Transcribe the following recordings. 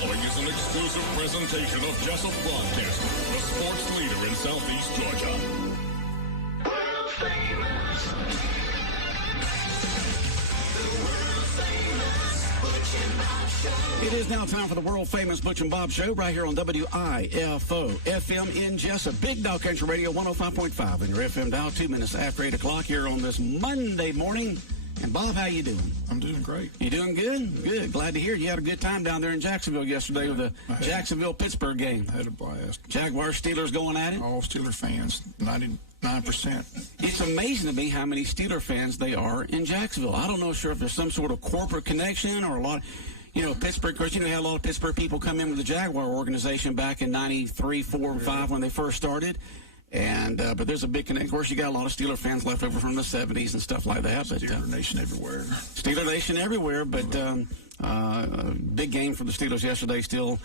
following is an exclusive presentation of Jessup Broadcast, the sports leader in Southeast Georgia. World famous. The world famous Butch and Bob Show. It is now time for the world-famous Butch and Bob Show right here on WIFO FM in Jessup. Big Dog Country Radio 105.5 and your FM dial 2 minutes after 8 o'clock here on this Monday morning. And, Bob, how you doing? I'm doing great. You doing good? Good. Glad to hear you had a good time down there in Jacksonville yesterday with the Jacksonville-Pittsburgh game. I had a blast. Jaguars, Steelers going at it? All Steeler fans, 99%. It's amazing to me how many Steeler fans they are in Jacksonville. I don't know sure if there's some sort of corporate connection or a lot of, Pittsburgh, of course, they had a lot of Pittsburgh people come in with the Jaguar organization back in 93, 4, and 5 when they first started. And but there's a big connection. Of course, you got a lot of Steeler fans left over from the 70s and stuff like that. But Steeler Nation everywhere. Steeler Nation everywhere. But big game for the Steelers yesterday. Still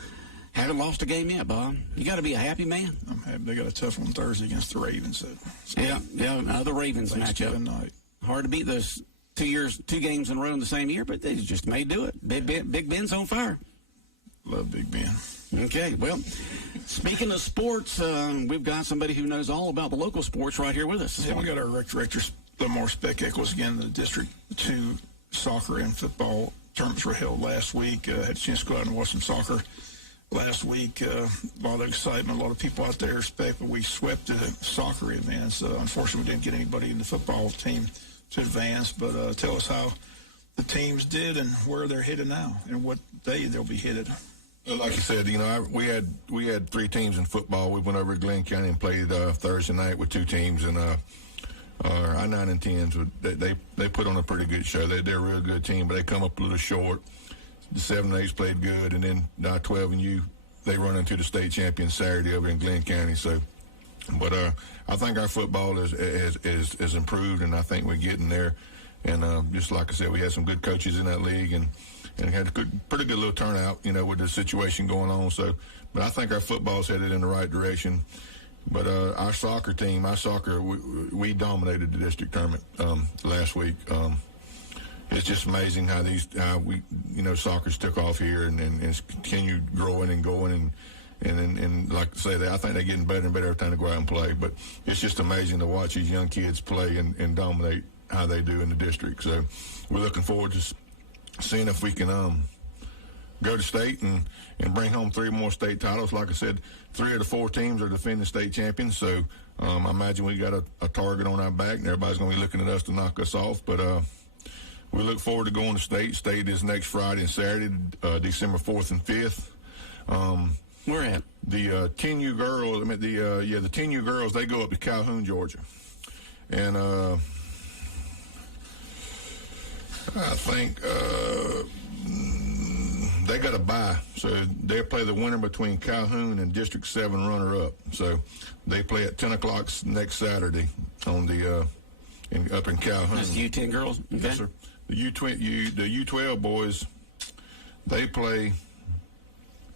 haven't lost a game yet, Bob. You got to be a happy man. I'm happy. They got a tough one Thursday against the Ravens. So The Ravens matchup. Night. Hard to beat those 2 games in a row in the same year, but they just may do it. Big Ben's on fire. Love Big Ben. Okay, well, speaking of sports, we've got somebody who knows all about the local sports right here with us. Yeah, we got our rec director, Lamar Echols, again. The District 2 soccer and football tournaments were held last week. Had a chance to go out and watch some soccer last week. A lot of excitement, a lot of people out there, but we swept the soccer events. Unfortunately, we didn't get anybody in the football team to advance, but tell us how the teams did and where they're headed now and what day they'll be headed. Like you said, we had 3 teams in football. We went over to Glenn County and played Thursday night with 2 teams, and our 9 and 10s they put on a pretty good show. They're a real good team, but they come up a little short. The 7 and 8s played good, and then now 12 and U they run into the state champions Saturday over in Glenn County. So, but I think our football is improved, and I think we're getting there. And just like I said, we had some good coaches in that league, and had a pretty good little turnout, with the situation going on. So, but I think our football's headed in the right direction. But our soccer team, we dominated the district tournament last week. It's just amazing how soccer's took off here and it's continued growing and going. And like I say, I think they're getting better and better every time they go out and play. But it's just amazing to watch these young kids play and dominate how they do in the district. So we're looking forward to seeing if we can go to state and bring home 3 more state titles. Like I said, 3 of the 4 teams are defending state champions. So I imagine we got a target on our back, and everybody's going to be looking at us to knock us off. But we look forward to going to state. State is next Friday and Saturday, December 4th and 5th. Where at? The 10U girls. The 10U girls. They go up to Calhoun, Georgia, and I think they got a bye, so they'll play the winner between Calhoun and District 7 runner-up. So they play at 10 o'clock next Saturday on up in Calhoun. That's the U10 girls? Okay. Yes, sir. The U12 boys, they play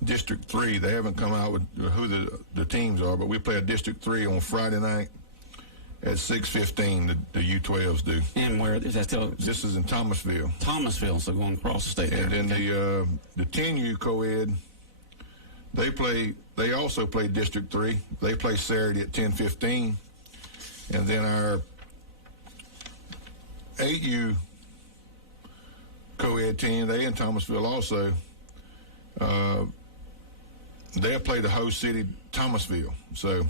District 3. They haven't come out with who the teams are, but we play a District 3 on Friday night at 6:15, the U12s do. And where is that still? This is in Thomasville. Thomasville, so going across the state. And then the 10U co-ed, they also play District 3. They play Saturday at 10:15. And then our 8U co-ed team, they in Thomasville also. They'll play the host city, Thomasville. So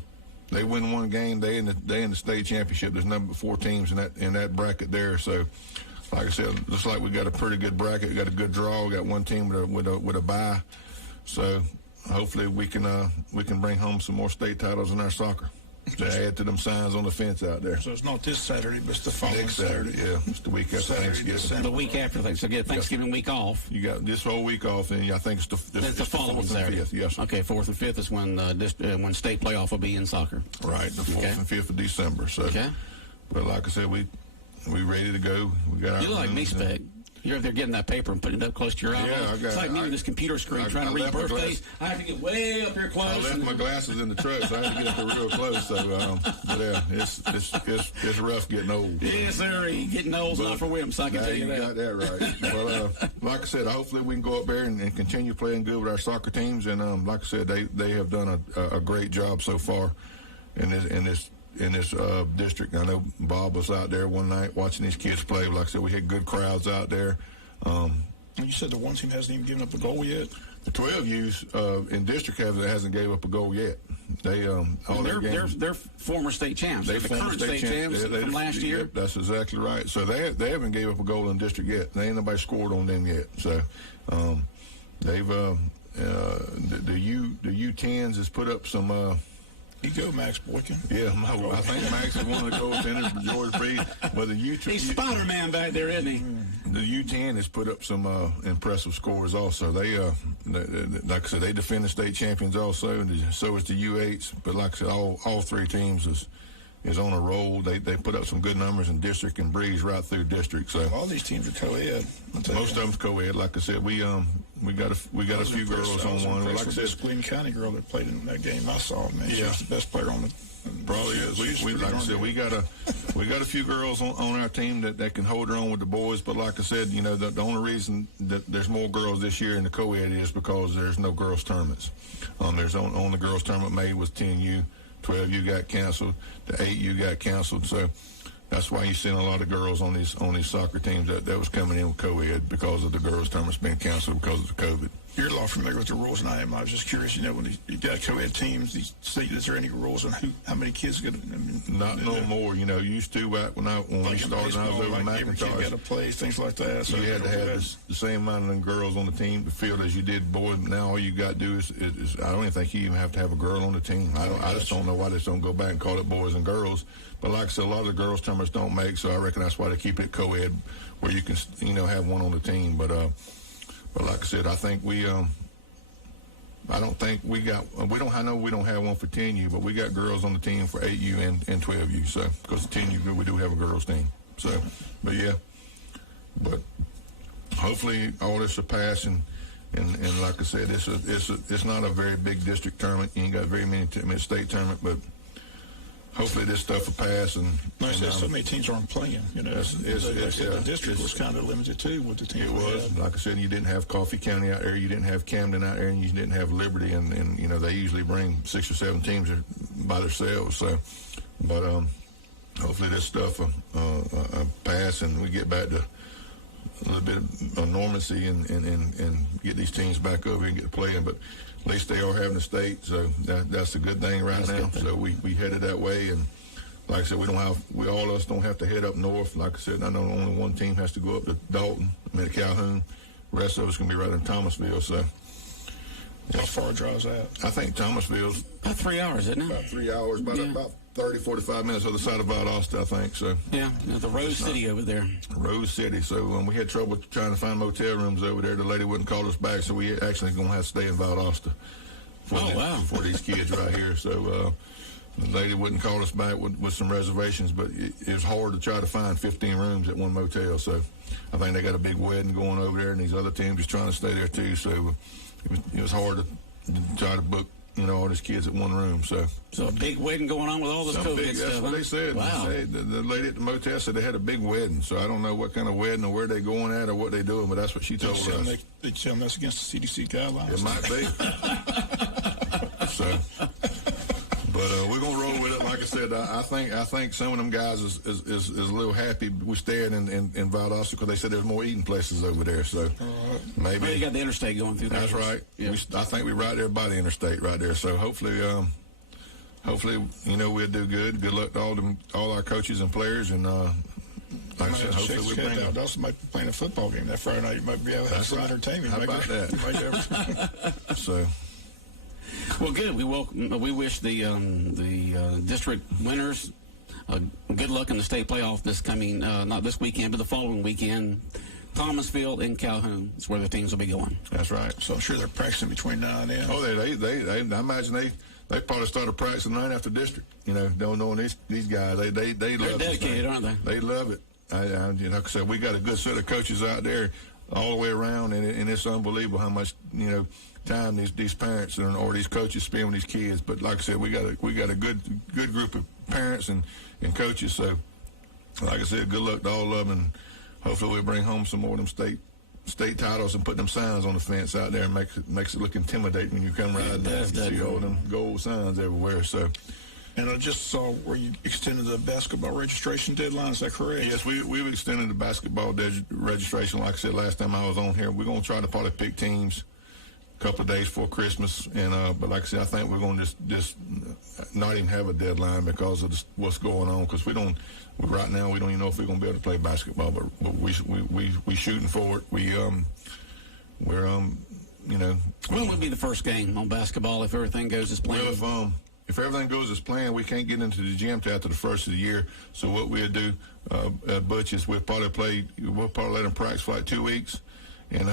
they win 1 game, they in the state championship. There's number 4 teams in that bracket there. So, like I said, looks like we got a pretty good bracket. We got a good draw. We got 1 team with a bye. So hopefully we can bring home some more state titles in our soccer to add to them signs on the fence out there. So it's not this Saturday, but it's the following Next Saturday. Yeah, it's the week after Thanksgiving. The week after Thanksgiving. So get Thanksgiving week off. You got this whole week off, and I think it's the following 4th Saturday. and 5th. Yes. Okay, 4th and 5th is when state playoff will be in soccer. Right, the 4th and 5th of December. So, okay. But like I said, we ready to go. We got our. You like me, Spec. You're up there getting that paper and putting it up close to your eye. Yeah, it's like me with this computer screen trying to read birthdays. I have to get way up here close. I left my glasses in the truck, so I had to get up there real close. So, but yeah, it's rough getting old. Yes, sir. Getting old's not for whims, I can tell you that. You got that right. But like I said, hopefully we can go up there and continue playing good with our soccer teams. And like I said, they have done a great job so far in this district. I know Bob was out there one night watching these kids play. Like I said, we had good crowds out there. You said the one team hasn't even given up a goal yet. The 12U's in district hasn't gave up a goal yet. They they're former state champs. They're the current state champs from last year. Yep, that's exactly right. So they haven't gave up a goal in district yet. They ain't nobody scored on them yet. So they've the U10s has put up some. You go, Max Boykin. Yeah, I think Max is one of the goaltenders for George Breed. But he's Spider-Man back there, isn't he? The U10 has put up some impressive scores also. They like I said, they defend the state champions also, and so is the U8s. But like I said, all three teams is on a roll. They put up some good numbers in district and breeze right through district. So all these teams are co-ed. Most of them's co-ed. Like I said, we got a few girls on one. Like I said, this Glenn County girl that played in that game I saw, man, she was the best player on the. Probably is. We like I said, we got a few girls on our team that can hold their own with the boys. But like I said, the only reason that there's more girls this year in the co-ed is because there's no girls tournaments. There's only girls tournament made was 10U. 12U got canceled. The 8U got canceled. So that's why you're seeing a lot of girls on these soccer teams that was coming in with co-ed because of the girls tournaments being canceled because of the COVID. You're a lot familiar with the rules than I am. I was just curious, when you got co-ed teams, is there any rules on how many kids get? Not no more. Used to back when we started, I was over in McIntosh. Got to play things like that. So you had to have the same amount of girls on the field as you did boys. Now all you got to do is I don't even think you even have to have a girl on the team. I just don't know why they just don't go back and call it boys and girls. But like I said, a lot of the girls tournaments don't make, so I reckon that's why they keep it co-ed, where you can have one on the team. But like I said, I think I don't think we got. I know we don't have one for 10U, but we got girls on the team for 8U and 12U. So because 10U we do have a girls team. So, but hopefully all this will pass and like I said, it's not a very big district tournament. You ain't got very many state tournament, but hopefully this stuff will pass. And so many teams aren't playing. The district was kind of limited too with the team. It was. Like I said, you didn't have Coffee County out there, you didn't have Camden out there, and you didn't have Liberty, and they usually bring 6 or 7 teams by themselves. So, but hopefully this stuff will pass and we get back to a little bit of normalcy and get these teams back over and get playing. But at least they are having a state, so that's a good thing right now. So we headed that way, and like I said, all of us don't have to head up north. Like I said, I know only one team has to go up to Dalton, to Calhoun. The rest of us can be right in Thomasville. So how far drives that? I think Thomasville's about 3 hours, isn't it? About 3 hours, about 30, 45 minutes other side of Valdosta, I think. So yeah, the Rose City over there. Rose City. So we had trouble trying to find motel rooms over there. The lady wouldn't call us back, so we actually going to have to stay in Valdosta for these kids right here. So the lady wouldn't call us back with some reservations, but it was hard to try to find 15 rooms at one motel. So I think they got a big wedding going over there, and these other teams just trying to stay there too. So it was hard to try to book all these kids at one room. So a big wedding going on with all this COVID stuff. That's what they said. Wow. The lady at the motel said they had a big wedding. So I don't know what kind of wedding or where they going at or what they doing, but that's what she told us. They tell them that's against the CDC guidelines. It might be. So, but we're gonna roll with it. Like I said, I think some of them guys is a little happy we stayed in Valdosta because they said there's more eating places over there. So maybe you got the interstate going through there. That's right. Yeah. I think we're right there by the interstate right there. So hopefully we'll do good. Good luck to all our coaches and players, and like I said, hopefully we'll bring them. Also might be playing a football game that Friday night. You might be able to have some entertainment. How about that? So. Well, good. We wish the district winners good luck in the state playoff this coming, not this weekend, but the following weekend. Thomasville and Calhoun is where the teams will be going. That's right. So I'm sure they're practicing between now and then. Oh, they I imagine they probably started practicing right after district. Don't know these guys. They love it. They're dedicated, aren't they? They love it. Like I said, we got a good set of coaches out there all the way around, and it's unbelievable how much time these parents or these coaches spend with these kids. But like I said, we got a good group of parents and coaches. So, like I said, good luck to all of them, and hopefully we bring home some more of them state titles and put them signs on the fence out there and makes it look intimidating when you come riding down and see all them gold signs everywhere. So. And I just saw where you extended the basketball registration deadline. Is that correct? Yes, we've extended the basketball registration. Like I said last time I was on here, we're going to try to probably pick teams a couple of days before Christmas. And but like I said, I think we're going to just not even have a deadline because of what's going on. Because right now we don't even know if we're going to be able to play basketball. But we shooting for it. When would be the first game on basketball if everything goes as planned? Well, if everything goes as planned, we can't get into the gym till after the first of the year. So what we'll do, Butch, is we'll probably let them practice for like 2 weeks, and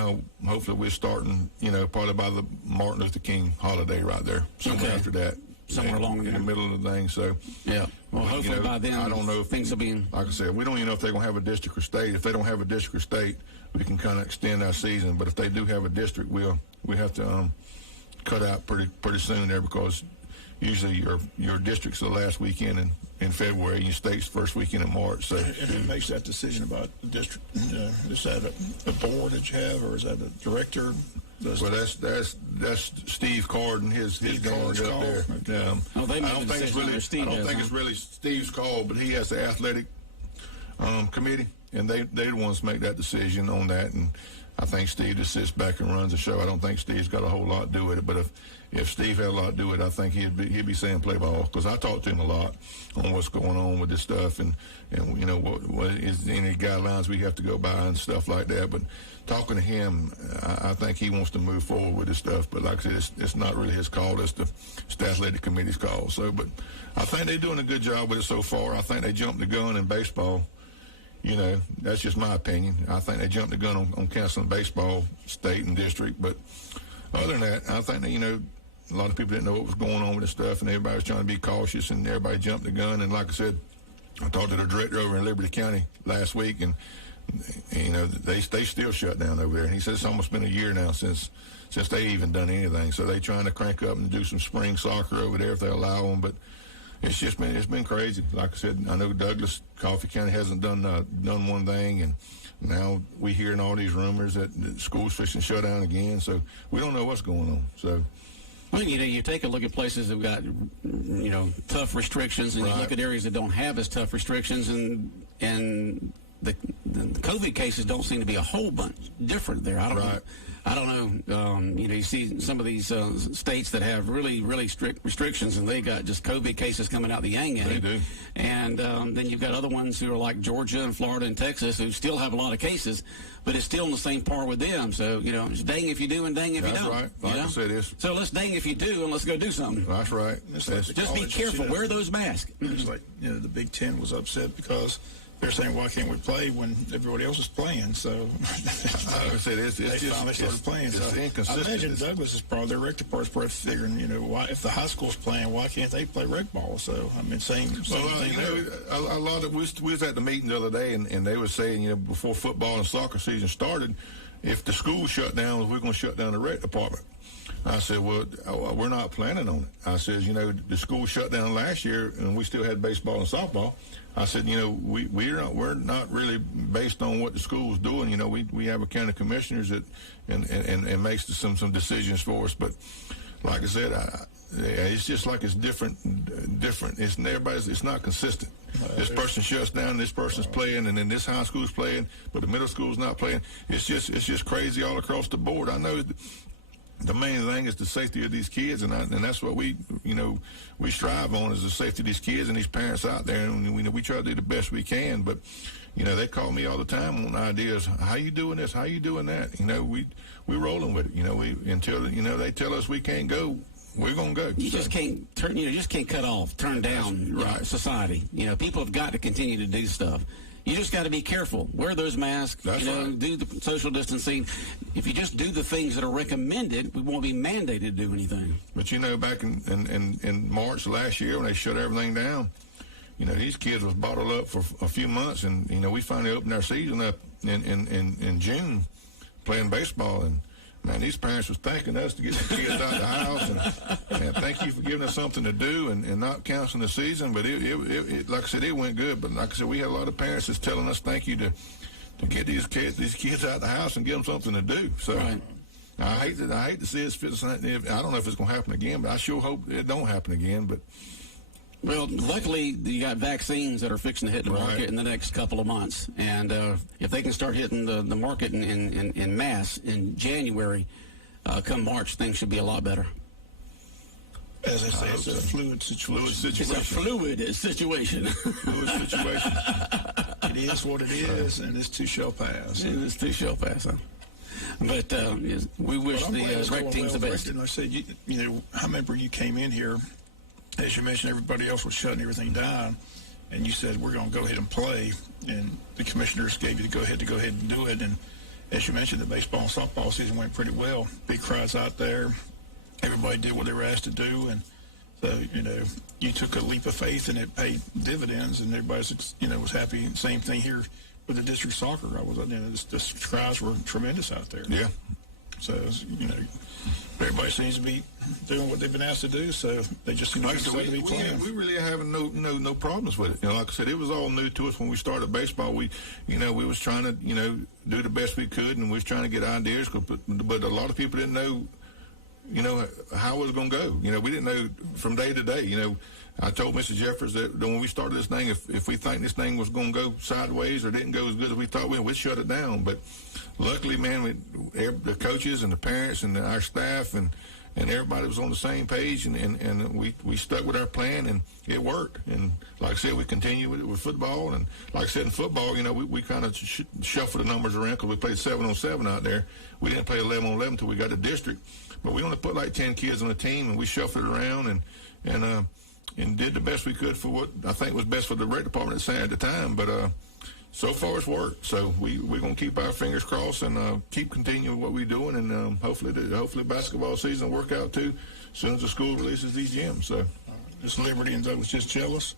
hopefully we're starting, probably by the Martin Luther King holiday right there, somewhere after that. Somewhere along in the middle of the thing. So yeah, well, hopefully by then, I don't know if things will be. Like I said, we don't even know if they're going to have a district or state. If they don't have a district or state, we can kind of extend our season. But if they do have a district, we have to cut out pretty soon there, because usually your district's the last weekend in February, and your state's first weekend in March. So, and who makes that decision about the district? Is that a board that you have, or is that a director? Well, that's Steve Card and his guys up there. Okay. I don't think it's really Steve's call, but he has the athletic committee, and they're the ones to make that decision on that. And I think Steve just sits back and runs the show. I don't think Steve's got a whole lot to do with it, but if Steve had a lot to do with it, I think he'd be saying play ball, because I talked to him a lot on what's going on with this stuff and what is any guidelines we have to go by and stuff like that. But talking to him, I think he wants to move forward with this stuff. But like I said, it's not really his call. It's the athletic committee's call. So, but I think they're doing a good job with it so far. I think they jumped the gun in baseball. That's just my opinion. I think they jumped the gun on canceling baseball, state and district. But other than that, I think that, a lot of people didn't know what was going on with this stuff, and everybody was trying to be cautious, and everybody jumped the gun. And like I said, I talked to the director over in Liberty County last week, and they still shut down over there. And he said it's almost been a year now since they even done anything. So they're trying to crank up and do some spring soccer over there if they allow them. But it's been crazy. Like I said, I know Douglas, Coffee County hasn't done one thing, and now we hearing all these rumors that the school's fixing to shut down again. So we don't know what's going on. So. Well, you take a look at places that have got, tough restrictions, and right. You look at areas that don't have as tough restrictions, and the COVID cases don't seem to be a whole bunch different there. I don't know. You see some of these states that have really, really strict restrictions, and they got just COVID cases coming out the yang. They do. And then you've got other ones who are like Georgia and Florida and Texas who still have a lot of cases, but it's still in the same par with them. So, it's dang if you do and dang if you don't. That's right. Like I said, so let's dang if you do, and let's go do something. That's right. Just be careful. Wear those masks. It's like, the Big Ten was upset because they're saying, why can't we play when everybody else is playing? So I said they finally started playing. It's so inconsistent. I imagine Douglas is probably their director part figuring, why if the high school's playing, why can't they play rec ball? So same thing there. A lot of we was at the meeting the other day, and they were saying, before football and soccer season started, if the school shut down, we're going to shut down the rec department. I said, well, we're not planning on it. I said, the school shut down last year, and we still had baseball and softball. I said, we're not really based on what the school's doing. We have a county commissioners that and makes some decisions for us. But like I said, it's just like it's different. It's not consistent. This person shuts down, this person's playing, and then this high school's playing, but the middle school's not playing. It's just crazy all across the board. I know. The main thing is the safety of these kids, and that's what we strive on, is the safety of these kids and these parents out there, and we try to do the best we can. But they call me all the time on ideas. How you doing this? How you doing that? We rolling with it. Until they tell us we can't go, we're gonna go. You just can't turn down society. People have got to continue to do stuff. You just got to be careful. Wear those masks. That's right. Do the social distancing. If you just do the things that are recommended, we won't be mandated to do anything. But back in March last year when they shut everything down, these kids was bottled up for a few months, and we finally opened our season up in June, playing baseball, and man, these parents was thanking us to get the kids out of the house, and thank you for giving us something to do and not canceling the season. But it like I said, it went good. But like I said, we had a lot of parents that's telling us thank you to get these kids out of the house and give them something to do. So. Right. I hate to see it. I don't know if it's going to happen again, but I sure hope it don't happen again. But well, luckily you got vaccines that are fixing to hit the market in the next couple of months, and if they can start hitting the market in mass in January, come March, things should be a lot better. As I say, it's a fluid situation. It's a fluid situation. Fluid situation. It is what it is, and this too shall pass. This too shall pass. Huh? But we wish the rec teams the best. And I said, I remember you came in here, as you mentioned, everybody else was shutting everything down, and you said, we're going to go ahead and play, and the commissioners gave you the go ahead and do it. And as you mentioned, the baseball and softball season went pretty well. Big crowds out there. Everybody did what they were asked to do, and so, you took a leap of faith, and it paid dividends, and everybody was happy. Same thing here with the district soccer. The crowds were tremendous out there. Yeah. So, everybody seems to be doing what they've been asked to do, so they just seem to be playing. We really having no problems with it. Like I said, it was all new to us when we started baseball. We was trying to, do the best we could, and we was trying to get ideas, but a lot of people didn't know, how it was going to go. We didn't know from day to day. I told Mr. Jeffers that when we started this thing, if we think this thing was going to go sideways or didn't go as good as we thought, we'd shut it down. But luckily, man, the coaches and the parents and our staff and everybody was on the same page, and we stuck with our plan, and it worked. And like I said, we continued with it with football. And like I said, in football, we kind of shuffled the numbers around because we played 7-on-7 out there. We didn't play 11-on-11 until we got to district. But we only put like 10 kids on the team, and we shuffled it around and did the best we could for what I think was best for the rec department at the time. But so far it's worked. So we're going to keep our fingers crossed and keep continuing what we're doing, and hopefully basketball season will work out too as soon as the school releases these gyms. So this Liberty and Douglas just jealous.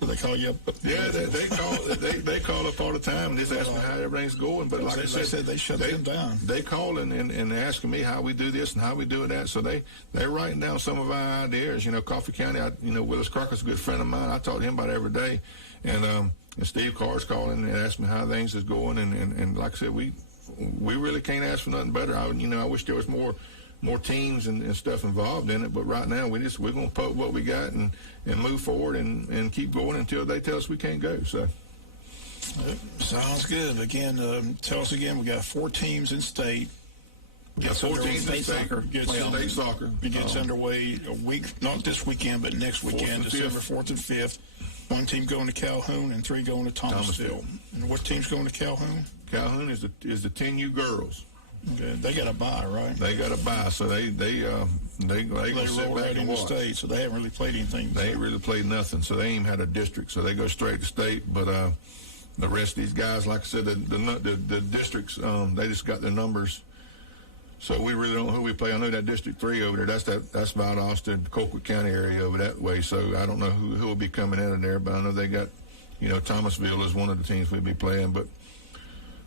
Do they call you up? Yeah, they call up all the time and just ask me how everything's going. But like I said, they shut them down. They call and asking me how we do this and how we do that. So they're writing down some of our ideas. Coffee County, Willis Crockett's a good friend of mine. I talk to him about it every day. And Steve Carr's calling and asking me how things is going. And like I said, we really can't ask for nothing better. I wish there was more teams and stuff involved in it, but right now we're going to put what we got and move forward and keep going until they tell us we can't go. So sounds good. Again, tell us again. We got 4 teams in state. We got 4 teams in state soccer. It gets underway a week, not this weekend, but next weekend, December 4th and 5th. 1 team going to Calhoun and 3 going to Thomasville. And what team's going to Calhoun? Calhoun is the 10U girls. Okay. They got a bye, right? They got a bye, so they go sit back and watch. State, so they haven't really played anything. They ain't really played nothing, so they ain't had a district, so they go straight to state. But the rest of these guys, like I said, the districts, they just got their numbers. So we really don't know who we play. I know that District 3 over there, that's Valdosta, Colquitt County area over that way. So I don't know who will be coming in there, but I know they got, Thomasville is one of the teams we'll be playing. But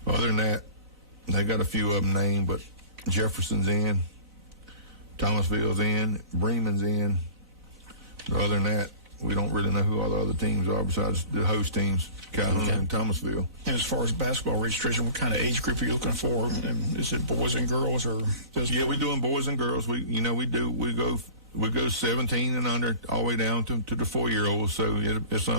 other than that, they got a few of them named, but Jefferson's in, Thomasville's in, Bremen's in. Other than that, we don't really know who all the other teams are besides the host teams, Calhoun and Thomasville. And as far as basketball registration, what kind of age group are you looking for? And is it boys and girls or just? Yeah, we're doing boys and girls. We go 17 and under all the way down to the 4-year-olds. So it's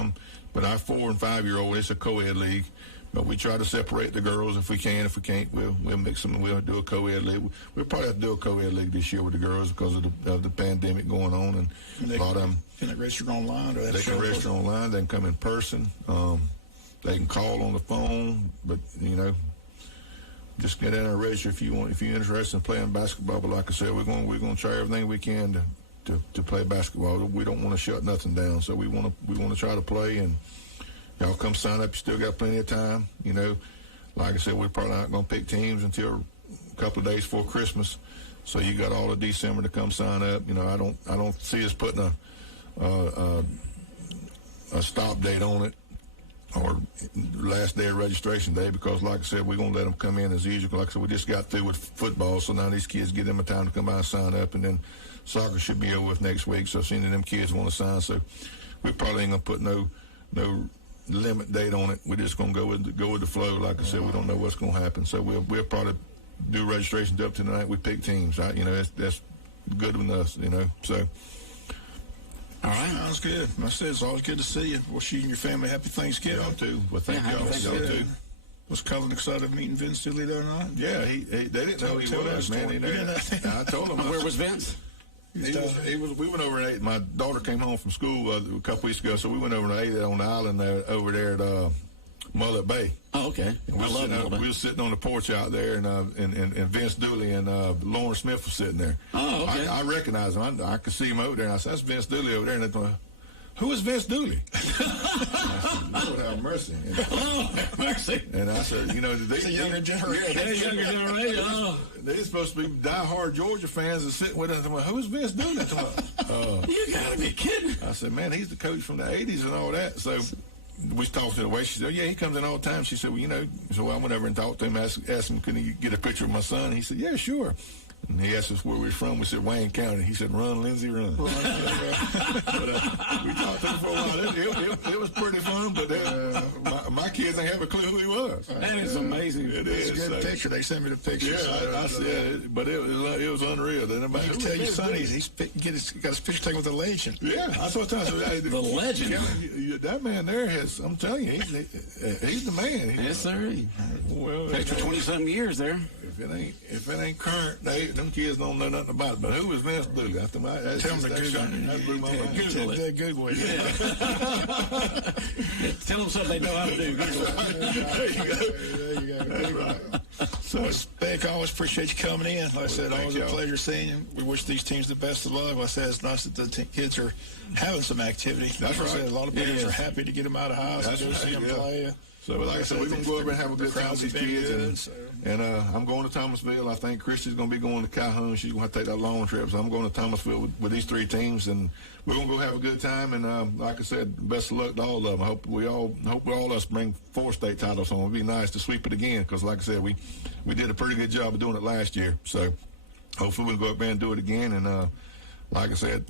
but our 4 and 5-year-old, it's a co-ed league. But we try to separate the girls if we can. If we can't, we'll mix them and we'll do a co-ed league. We'll probably have to do a co-ed league this year with the girls because of the pandemic going on, and a lot of them. Can they register online? Or they can register online. They can come in person. They can call on the phone. But just get in and register if you're interested in playing basketball. But like I said, we're going to try everything we can to play basketball. We don't want to shut nothing down. So we want to try to play and. Y'all come sign up. You still got plenty of time. Like I said, we're probably not going to pick teams until a couple of days before Christmas. So you got all of December to come sign up. I don't see us putting a a stop date on it or last day of registration day, because like I said, we're going to let them come in as usual. Like I said, we just got through with football, so now these kids get them a time to come by and sign up, and then soccer should be over with next week, so if any of them kids want to sign, so we probably ain't going to put no limit date on it. We're just going to go with the flow. Like I said, we don't know what's going to happen, so we'll probably do registrations up to the night we pick teams. Right? You know, that's good with us, you know, so. All right, sounds good. I said it's always good to see you. Wish you and your family happy Thanksgiving. Y'all too. Well, thank y'all too. Was Cullen excited meeting Vince Dooley there or not? Yeah, they didn't know he was, man. I told him. Where was Vince? He was. We went over and ate. My daughter came home from school a couple weeks ago, so we went over and ate on the island over there at Mullet Bay. Oh, okay. We were sitting on the porch out there, and Vince Dooley and Lauren Smith was sitting there. Oh, okay. I recognized him. I could see him over there, and I said, "That's Vince Dooley over there." And they thought, "Who is Vince Dooley?" I said, "Lord have mercy." Mercy. And I said, "You know, it's a younger generation. Yeah, younger generation. Oh. They're supposed to be diehard Georgia fans and sitting with us. Who's Vince Dooley?" You gotta be kidding. I said, "Man, he's the coach from the '80s and all that." So we talked to the wife. She said, "Oh, yeah, he comes in all the time." She said, "Well, you know," so I went over and talked to him, asked him, "Can he get a picture of my son?" He said, "Yeah, sure." And he asked us where we were from. We said, "Wayne County." He said, "Run, Lindsay, run." But, we talked to him for a while. It was pretty fun, but my kids ain't have a clue who he was. That is amazing. It It's is. a good picture. They sent me the picture. Yeah, I said, but it was unreal. Then You can tell your son he's got his picture taken with a legend. Yeah, that's what I'm telling you. The legend. Yeah, that man there has, I'm telling you, he's the man. Yes, sir. Well, Extra 20-something years there. If it ain't current, them kids don't know nothing about it. But who was Vince Dooley? Tell them to Google it. Google it. Google it. Tell them something they know how to do. Google it. There you go. There you go. That's right. So, Beck, I always appreciate you coming in. Like I said, always a pleasure seeing you. We wish these teams the best of luck. Like I said, it's nice that the kids are having some activity. That's right. A lot of parents are happy to get them out of the house and go see them play. So, like I said, we're going to go over and have a good time with these kids. And I'm going to Thomasville. I think Christy's going to be going to Calhoun. She's going to take that long trip. So I'm going to Thomasville with these three teams, and we're going to go have a good time. And like I said, best of luck to all of them. I hope all of us bring 4 state titles home. It'd be nice to sweep it again, because like I said, we did a pretty good job of doing it last year. So hopefully we'll go up there and do it again. And like I said,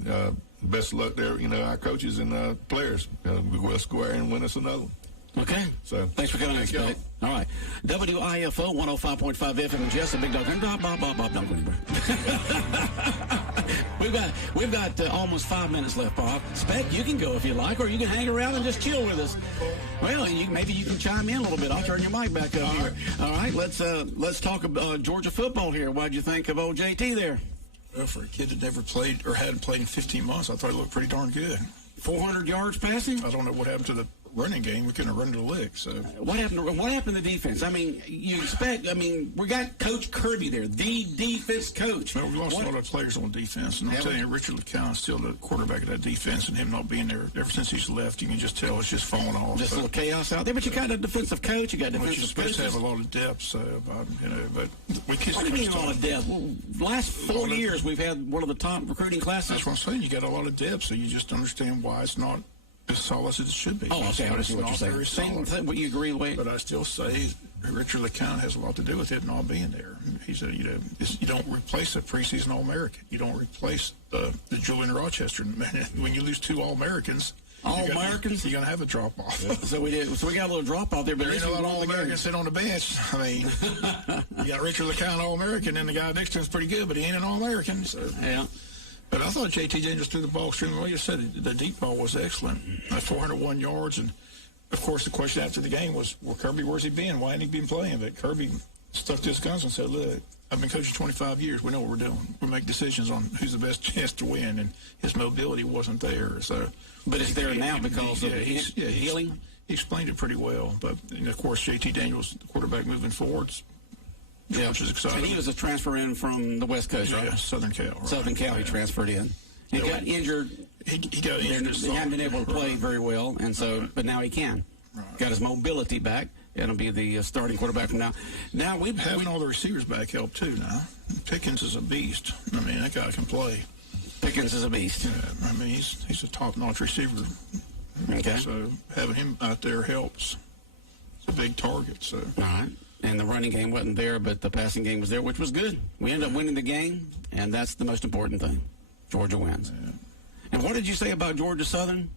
best of luck there. You know, our coaches and players. We'll square and win us another one. Okay. So thanks for coming in, Spec. All right. WIFO 105.5 FM and Jess, a big dog. Bob, don't go anywhere. We've got almost 5 minutes left, Bob. Spec, you can go if you like, or you can hang around and just chill with us. Well, maybe you can chime in a little bit. I'll turn your mic back up here. All right. Let's talk about Georgia football here. What'd you think of old JT there? Well, for a kid that never played or hadn't played in 15 months, I thought he looked pretty darn good. 400 yards passing? I don't know what happened to the running game. We couldn't run to the lick. So what happened to defense? I mean, you expect. I mean, we got Coach Kirby there, the defense coach. Well, we lost a lot of players on defense, and I'm telling you, Richard LeCoun's still the quarterback of that defense, and him not being there ever since he's left, you can just tell it's just falling off. Just a little chaos out there, but you got a defensive coach, you got defensive. You're supposed to have a lot of depth, so but we can't. What do you mean a lot of depth? Well, last 4 years, we've had one of the top recruiting classes. That's what I'm saying. You got a lot of depth, so you just understand why it's not as solid as it should be. Oh, okay. I see what you're saying. What you agree with? But I still say Richard LeCoun has a lot to do with it not being there. He said, you don't replace a preseason All-American. You don't replace the Julian Rochester. When you lose 2 All-Americans, you're going to have a drop-off. Yeah. So we got a little drop-off there. But there ain't a lot of All-Americans sitting on the bench. I mean, you got Richard LeCoun All-American, and the guy next to him's pretty good, but he ain't an All-American. So. Yeah. But I thought J.T. Daniels threw the ball extremely well. You said the deep ball was excellent. 401 yards. And, of course, the question after the game was, well, Kirby, where's he been? Why ain't he been playing? But Kirby stuck to his guns and said, look, I've been coaching 25 years. We know what we're doing. We make decisions on who's the best chance to win. And his mobility wasn't there. So, but it's there now because of healing? He explained it pretty well. But, of course, J.T. Daniels, the quarterback moving forwards, which is exciting. And he was a transfer in from the West Coast, right? Yeah, Southern Cal. Right? Southern Cal, he transferred in. He got injured. He got injured. He hadn't been able to play very well, and so, but now he can. Right. Got his mobility back. It'll be the starting quarterback from now. Now having all the receivers back help too. Now Pickens is a beast. I mean, that guy can play. Pickens is a beast. Yeah, I mean, he's a top-notch receiver. Okay. So having him out there helps. It's a big target. So. All right. And the running game wasn't there, but the passing game was there, which was good. We ended up winning the game, and that's the most important thing. Georgia wins. Yeah. And what did you say about Georgia Southern?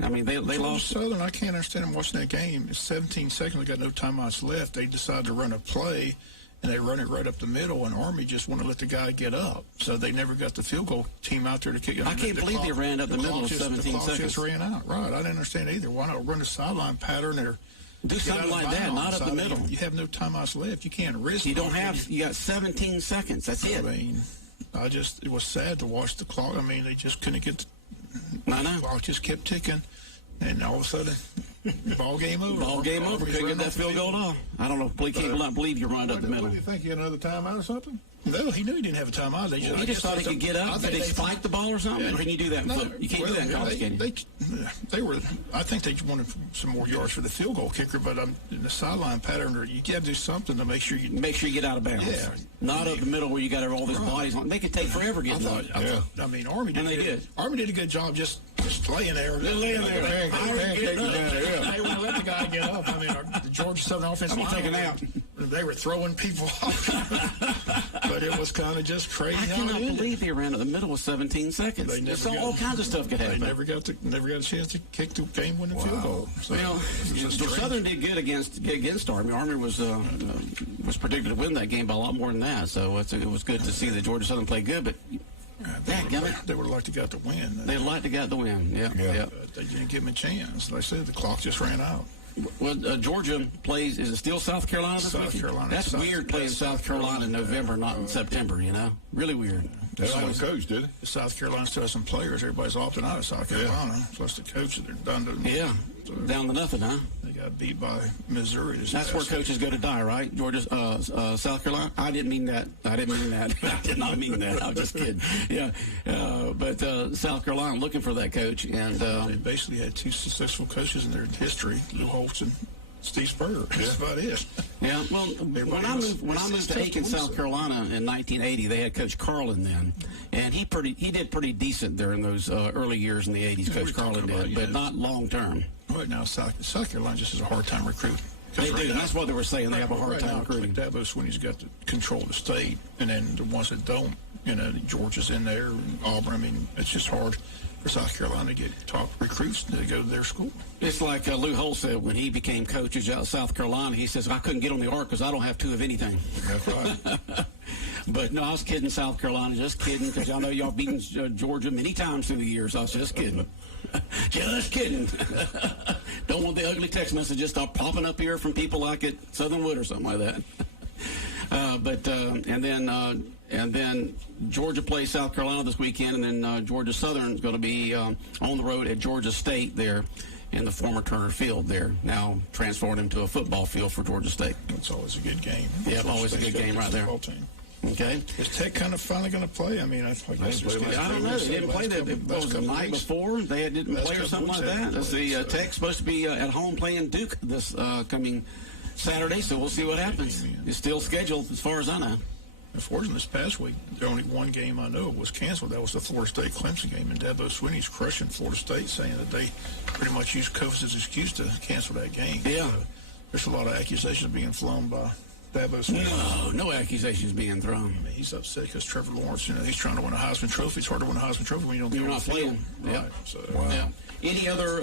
I mean, they lost. Southern, I can't understand them watching that game. It's 17 seconds. They got no timeouts left. They decide to run a play, and they run it right up the middle, and Army just want to let the guy get up. So they never got the field goal team out there to kick it. I can't believe they ran up the middle of 17 seconds. The clock seconds. just ran out. Right. I didn't understand either. Why not run a sideline pattern or do something like that, not up the middle. You have no timeouts left. You can't risk. You don't have. You got 17 seconds. That's it. I mean, it was sad to watch the clock. I mean, they just couldn't get. I know. The clock just kept ticking, and all of a sudden, ball game over. Ball game over. Couldn't get that field goal off. I don't know. Can't believe you run up the middle. What do you think? You had another timeout or something? No, he knew he didn't have a timeout. He just thought he could get up. Did they spike the ball or something? Or can you do that? You can't do that in college, can you? They were. I think they wanted some more yards for the field goal kicker, but in the sideline pattern, you got to do something to make sure you get out of bounds. Yeah, not up the middle where you got all these bodies on. They could take forever getting out. I mean, Army did. Army did a good job just laying there. They're laying there. They wouldn't let the guy get up. I mean, the Georgia Southern offensive line. Take a nap. They were throwing people off. But it was kind of just crazy. I cannot believe they ran in the middle with 17 seconds. So all kinds of stuff could happen. They never got a chance to kick the game-winning field goal. So, Southern did good against Army. Army was predicted to win that game by a lot more than that. So it was good to see that Georgia Southern play good. But they would have liked to got the win. They'd like to got the win. Yeah. But they didn't give them a chance. Like I said, the clock just ran out. Well, Georgia plays. Is it still South Carolina this weekend? South Carolina. That's weird playing South Carolina in November, not in September. Really weird. That's not a coach, did it? South Carolina still has some players. Everybody's opting out of South Carolina. Plus the coaches, they're done to. Down to nothing, huh? They got beat by Missouri. That's where coaches go to die, right? Georgia, South Carolina. I didn't mean that. I did not mean that. I'm just kidding. Yeah, but South Carolina looking for that coach, and they basically had two successful coaches in their history: Lou Holtz and Steve Spurrier. That's about it. Yeah. Well, when I moved to Aiken, South Carolina in 1980, they had Coach Carlin then, and he did pretty decent during those early years in the 80s. Coach Carlin did, but not long term. Right now, South Carolina just has a hard time recruiting. They do. That's what they were saying. They have a hard time recruiting. Dabo Swinney's got to control the state, and then the ones that don't, Georgia's in there, and Auburn. I mean, it's just hard for South Carolina to get top recruits to go to their school. It's like Lou Holtz said when he became coach of South Carolina. He says, I couldn't get on the ark because I don't have two of anything. That's right. But no, I was kidding, South Carolina. Just kidding, because y'all know y'all beaten Georgia many times through the years. I was just kidding. Just kidding. Don't want the ugly text messages start popping up here from people like at Southern Wood or something like that. And then Georgia plays South Carolina this weekend, and then Georgia Southern is going to be on the road at Georgia State there in the former Turner Field there. Now transformed into a football field for Georgia State. It's always a good game. Yeah, always a good game right there. Okay. Is Tech kind of finally going to play? I mean, I don't know. They didn't play that. It was the night before. They didn't play or something like that. Let's see. Tech's supposed to be at home playing Duke this coming Saturday, so we'll see what happens. It's still scheduled as far as I know. Unfortunately, this past week, the only one game I know was canceled. That was the Florida State-Clemson game, and Dabo Swinney's crushing Florida State, saying that they pretty much used COVID's excuse to cancel that game. Yeah. There's a lot of accusations being flown by Dabo Swinney. No accusations being thrown. I mean, he's upset because Trevor Lawrence, he's trying to win a Heisman Trophy. It's hard to win a Heisman Trophy when you're not playing. Right. Yeah. So, yeah. Any other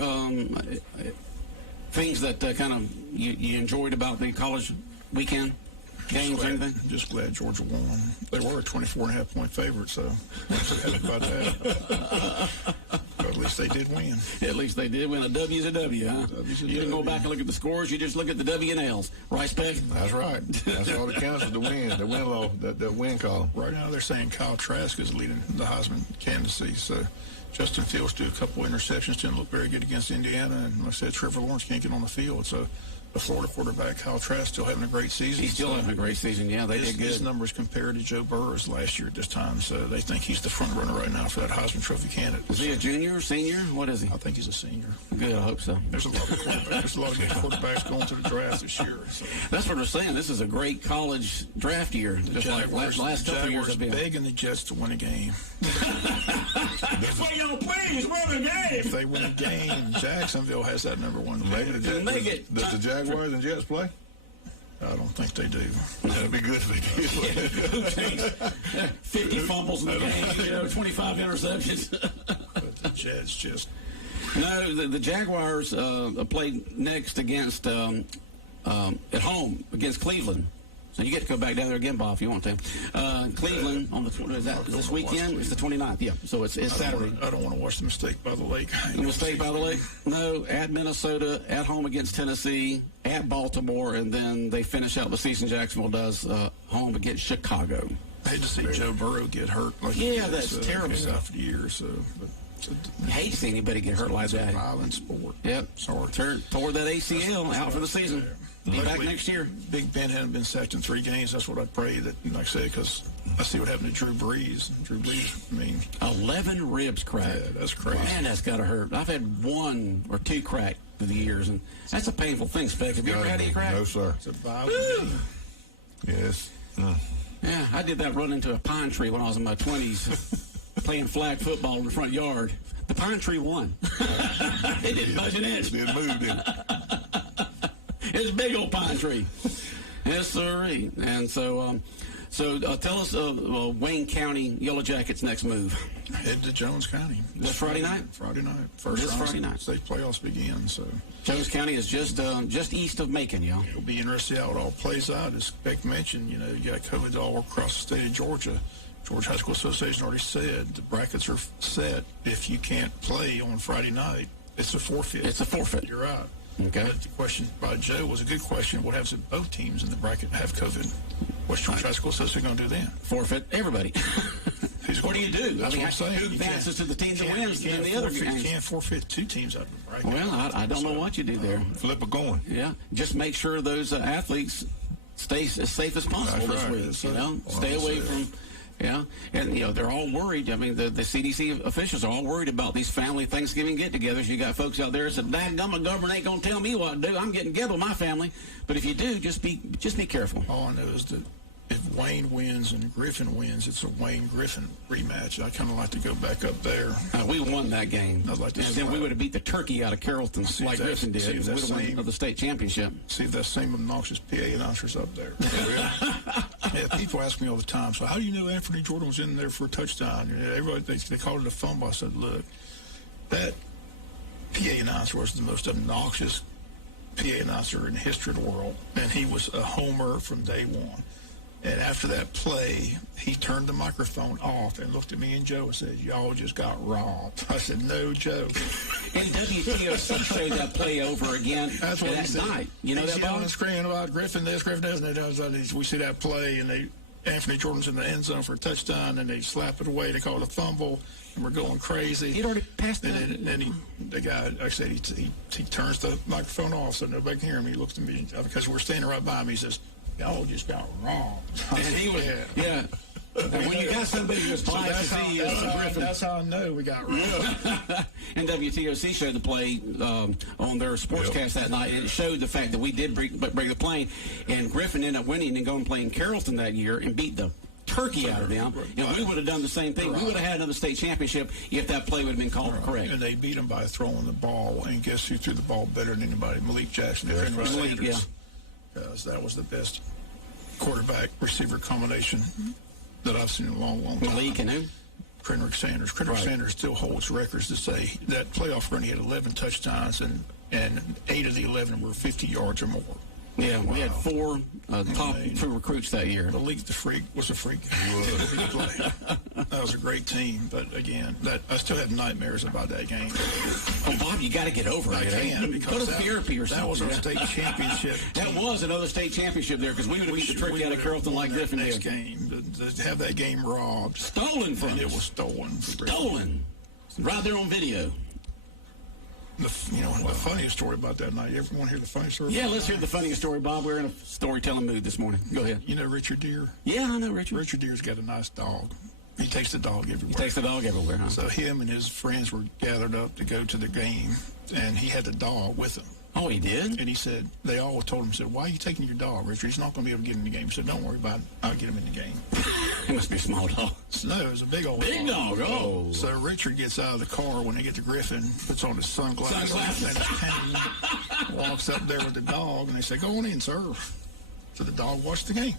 things that kind of you enjoyed about the college weekend? Games or anything? Just glad Georgia won. They were a 24.5-point favorite, so I'm happy about that. But at least they did win. At least they did win. A W's a W, huh? You didn't go back and look at the scores. You just look at the W and L's. Right, Speck? That's right. That's all that counts is the win. The win law, that win column. Right now they're saying Kyle Trask is leading the Heisman candidacy. So Justin Fields threw a couple interceptions. Didn't look very good against Indiana. And like I said, Trevor Lawrence can't get on the field. So the Florida quarterback, Kyle Trask, still having a great season. He's still having a great season. Yeah, they did good. His numbers compared to Joe Burrow's last year at this time, so they think he's the front runner right now for that Heisman Trophy candidate. Is he a junior or senior? What is he? I think he's a senior. Good, I hope so. There's a lot of good quarterbacks going to the draft this year. So. That's what they're saying. This is a great college draft year, just like last couple of years have been. Begging the Jets to win a game. Well, y'all please win a game. If they win a game, Jacksonville has that number one. Does the Jaguars and Jets play? I don't think they do. That'd be good if they did. 50 fumbles in the game, 25 interceptions. But the Jets just... No, the Jaguars played next against at home against Cleveland. So you get to go back down there again, Bob, if you want to. Cleveland on the is this weekend? It's the 29th. Yeah, so it's Saturday. I don't want to watch the Mistake by the Lake. The Mistake by the Lake? No, at Minnesota, at home against Tennessee, at Baltimore, and then they finish out the season. Jacksonville does home against Chicago. I hate to see Joe Burrow get hurt. That's terrible stuff. For years. I hate to see anybody get hurt like that. It's a violent sport. Yep. Sorry. Tore that ACL out for the season. Be back next year. Big Ben hadn't been sacked in 3 games. That's what I pray that, like I say, because I see what happened to Drew Brees. I mean, 11 ribs cracked. Yeah, that's crazy. Man, that's got to hurt. I've had 1 or 2 cracked through the years, and that's a painful thing, Specs. Have you ever had any crack? No, sir. It's a violent game. Yes. Yeah, I did that run into a pine tree when I was in my 20s, playing flag football in the front yard. The pine tree won. It didn't budge an inch. It moved it. It's a big old pine tree. Yes, sir. And so tell us Wayne County Yellow Jackets' next move. Head to Jones County. This Friday night? Friday night. First round Friday night. State playoffs begin. So Jones County is just east of Macon, y'all. It'll be interesting how it all plays out. As Beck mentioned, you got COVID all across the state of Georgia. Georgia High School Association already said the brackets are set. If you can't play on Friday night, it's a forfeit. It's a forfeit. You're right. Okay. But the question by Joe was a good question. What happens if both teams in the bracket have COVID? What's Georgia High School Association going to do then? Forfeit everybody. What do you do? That's what I'm saying. Who advances to the team that wins in the other game? You can't forfeit 2 teams out of the bracket. Well, I don't know what you do there. Flip a coin. Yeah. Just make sure those athletes stay as safe as possible this week. Stay away from... Yeah, and they're all worried. I mean, the CDC officials are all worried about these family Thanksgiving get-togethers. You got folks out there that said, "Dadgum, the government ain't gonna tell me what to do. I'm getting together with my family." But if you do, just be careful. All I know is that if Wayne wins and Griffin wins, it's a Wayne-Griffin rematch. I kind of like to go back up there. We won that game. I'd like to and then we would have beat the turkey out of Carrollton like Griffin did. We would have won the state championship. See if that same obnoxious PA announcer's up there. Yeah, people ask me all the time, so how do you know Anthony Jordan was in there for a touchdown? Everybody, they called it a fumble. I said, look, that PA announcer was the most obnoxious PA announcer in the history of the world, and he was a homer from day one. And after that play, he turned the microphone off and looked at me and Joe and said, "Y'all just got robbed." I said, "No joke." And WTOC showed that play over again That's what he said. Night. You know that, Bob? On the screen about Griffin this, Griffin this, and we see that play, and Anthony Jordan's in the end zone for a touchdown, and they slap it away. They call it a fumble, and we're going crazy. He'd already passed it. And then the guy, like I said, he turns the microphone off so nobody can hear him. He looks at me, because we're standing right by him, he says, "Y'all just got robbed." And he was, yeah. And when you got somebody who's polite as he is, Griffin. That's how I know we got robbed. And WTOC showed the play on their sportscast that night, and it showed the fact that we did break the plane. And Griffin ended up winning and going and playing Carrollton that year and beat the turkey out of them. And we would have done the same thing. We would have had another state championship if that play would have been called correct. And they beat them by throwing the ball. And guess who threw the ball better than anybody? Malik Jackson and Henry Sanders. Because that was the best quarterback-receiver combination that I've seen in a long, long time. Malik and who? Kendrick Sanders. Kendrick Sanders still holds records to say that playoff run he had 11 touchdowns, and 8 of the 11 were 50 yards or more. Yeah, we had 4 top 2 recruits that year. Malik the Freak was a freak. That was a great team, but again, I still have nightmares about that game. Oh, Bob, you got to get over it. I can, because go to therapy or something. That was our state championship. That was another state championship there, because we would have beat the turkey out of Carrollton like Griffin did. Next game, to have that game robbed, stolen from us. It was stolen. Stolen, right there on video. The funniest story about that night. You ever want to hear the funny story? Yeah, let's hear the funniest story, Bob. We're in a storytelling mood this morning. Go ahead. You know Richard Deere? Yeah, I know Richard. Richard Deere's got a nice dog. He takes the dog everywhere. He takes the dog everywhere, huh? So him and his friends were gathered up to go to the game, and he had the dog with him. Oh, he did? And he said, they all told him, said, why are you taking your dog, Richard? He's not going to be able to get in the game. He said, don't worry about it. I'll get him in the game. He must be a small dog. No, it was a big old Big dog, oh. So Richard gets out of the car when they get to Griffin, puts on his sunglasses and his cane, walks up there with the dog, and they say, go on in, sir. So the dog watched the game.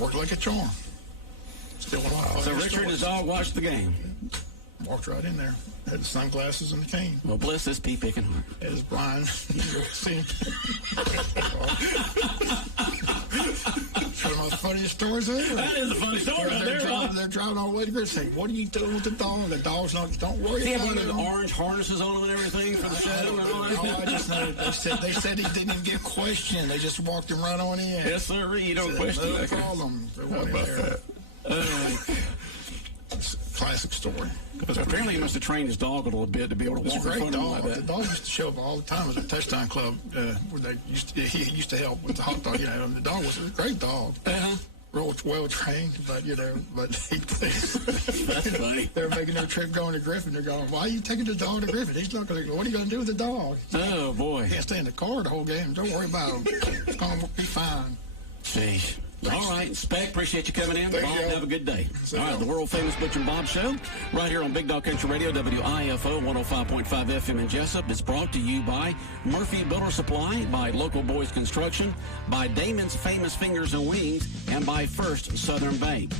Worked like a charm. Still one of So Richard and his dog watched the game. Walked right in there. Had the sunglasses and the cane. Well, bless this pea-picking heart. As Brian, see him. One of the funniest stories ever. That is a funny story right there, Bob. They're driving all the way to Griffin. What are you doing with the dog? The dog's not. Don't worry He had about one it. of the orange harnesses on him and everything for the show and all that. Oh, I just know. They said he didn't even get questioned. They just walked him right on in. Yes, sir. You don't question No that. problem. How about that? Classic story. But apparently he must have trained his dog a little bit to be able to It's walk a in great front of him dog. like The that. dog used to show up all the time at the touchdown club where he used to help with the hot dog. The dog was a great dog. Uh-huh. Real well trained, but That's funny. they're making their trip going to Griffin. They're going, why are you taking the dog to Griffin? He's not going to. What are you going to do with the dog? Oh, boy. Can't stay in the car the whole game. Don't worry about him. It's going to be fine. Sheesh. All right, Spec, appreciate you coming in. Thank Bob, you. have a good day. See All right, you. the world-famous Butch and Bob Show, right here on Big Dog Country Radio, WIFO 105.5 FM in Jessup, is brought to you by Murphy Builder Supply, by Local Boys Construction, by Damon's Famous Fingers and Wings, and by First Southern Bank.